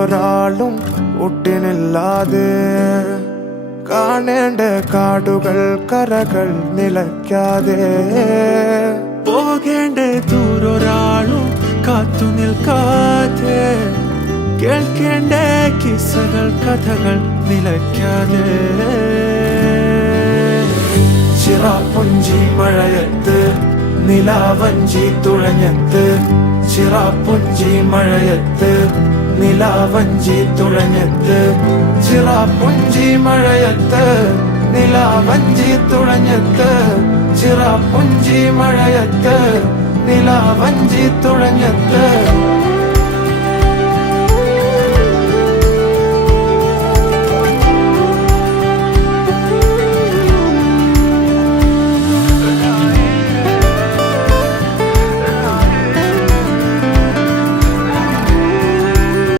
വേറൊരാളും ഒട്ടിനില്ലാതെ കാണേണ്ട കാടുകൾ കരകൾ നിലയ്ക്കാതെ പോകേണ്ട ദൂരൊരാളും കാത്തു നിൽക്കാതെ കേൾക്കേണ്ട കിസ്സകൾ കഥകൾ നിലയ്ക്കാതെ ചിറാപ്പുഞ്ചി മഴയത്ത് നിലാവഞ്ചി തുഴഞ്ഞത്ത് ചിറാപ്പുഞ്ചി മഴയത്ത് നിലാവഞ്ചി തുഴഞ്ഞത്ത് ചിറാപ്പുഞ്ചി മഴയത്ത് നിലാവഞ്ചി തുഴഞ്ഞത്ത് ചിറാപ്പുഞ്ചി മഴയത്ത് നിലാവഞ്ചി തുഴഞ്ഞത്ത്